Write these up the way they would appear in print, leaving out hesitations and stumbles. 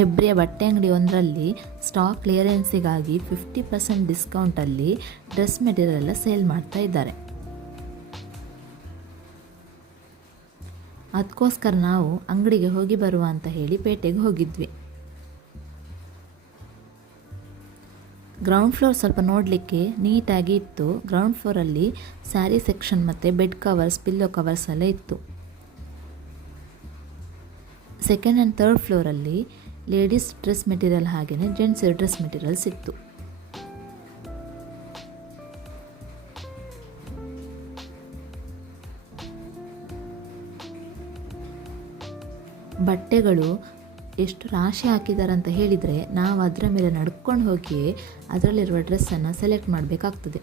ಹೆಬ್ರಿಯ ಬಟ್ಟೆ ಅಂಗಡಿ ಒಂದರಲ್ಲಿ ಸ್ಟಾಕ್ ಕ್ಲಿಯರೆನ್ಸಿಗಾಗಿ 50% ಡಿಸ್ಕೌಂಟಲ್ಲಿ ಡ್ರೆಸ್ ಮೆಟೀರಿಯಲ್ ಎಲ್ಲ ಸೇಲ್ ಮಾಡ್ತಾ ಇದ್ದಾರೆ. ಅದಕ್ಕೋಸ್ಕರ ನಾವು ಅಂಗಡಿಗೆ ಹೋಗಿ ಬರುವ ಅಂತ ಹೇಳಿ ಪೇಟೆಗೆ ಹೋಗಿದ್ವಿ. ಗ್ರೌಂಡ್ ಫ್ಲೋರ್ ಸ್ವಲ್ಪ ನೋಡಲಿಕ್ಕೆ ನೀಟಾಗಿ ಇತ್ತು. ಗ್ರೌಂಡ್ ಫ್ಲೋರಲ್ಲಿ ಸ್ಯಾರಿ ಸೆಕ್ಷನ್ ಮತ್ತು ಬೆಡ್ ಕವರ್ಸ್, ಪಿಲ್ಲೋ ಕವರ್ಸ್ ಎಲ್ಲ ಇತ್ತು. ಸೆಕೆಂಡ್ ಆ್ಯಂಡ್ ಥರ್ಡ್ ಫ್ಲೋರಲ್ಲಿ ಲೇಡೀಸ್ ಡ್ರೆಸ್ ಮೆಟೀರಿಯಲ್ ಹಾಗೆಯೇ ಜೆಂಟ್ಸ್ ಡ್ರೆಸ್ ಮೆಟೀರಿಯಲ್ಸ್ ಇತ್ತು. ಬಟ್ಟೆಗಳು ಎಷ್ಟು ರಾಶಿ ಹಾಕಿದ್ದಾರೆ ಅಂತ ಹೇಳಿದರೆ ನಾವು ಅದರ ಮೇಲೆ ನಡ್ಕೊಂಡು ಹೋಗಿಯೇ ಅದರಲ್ಲಿರುವ ಡ್ರೆಸ್ಸನ್ನು ಸೆಲೆಕ್ಟ್ ಮಾಡಬೇಕಾಗ್ತದೆ.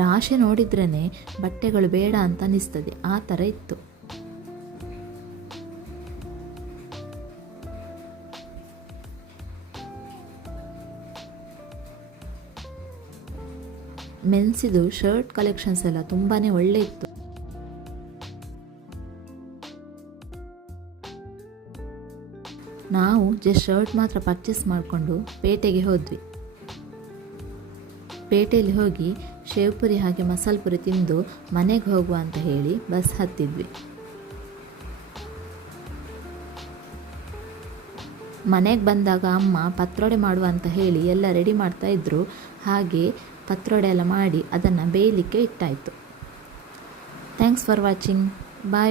ರಾಶಿ ನೋಡಿದ್ರೇ ಬಟ್ಟೆಗಳು ಬೇಡ ಅಂತ ಅನಿಸ್ತದೆ, ಆ ಥರ ಇತ್ತು. ಮೆನ್ಸಿದು ಶರ್ಟ್ ಕಲೆಕ್ಷನ್ಸ್ ಎಲ್ಲ ತುಂಬಾ ಒಳ್ಳೆ ಇತ್ತು. ನಾವು ಜಸ್ಟ್ ಶರ್ಟ್ ಮಾತ್ರ ಪರ್ಚೇಸ್ ಮಾಡಿಕೊಂಡು ಪೇಟೆಗೆ ಹೋದ್ವಿ. ಪೇಟೆಯಲ್ಲಿ ಹೋಗಿ ಶೇವ್ ಪುರಿ ಹಾಗೆ ಮಸಾಲೆ ಪುರಿ ತಿಂದು ಮನೆಗೆ ಹೋಗುವ ಅಂತ ಹೇಳಿ ಬಸ್ ಹತ್ತಿದ್ವಿ. ಮನೆಗೆ ಬಂದಾಗ ಅಮ್ಮ ಪತ್ರೊಡೆ ಮಾಡುವ ಅಂತ ಹೇಳಿ ಎಲ್ಲ ರೆಡಿ ಮಾಡ್ತಾ ಇದ್ರು. ಹಾಗೆ ಪತ್ರೊಡೆ ಎಲ್ಲ ಮಾಡಿ ಅದನ್ನು ಬೇಯಲಿಕ್ಕೆ ಇಟ್ಟಾಯಿತು. Thanks for watching. ಬಾಯ್.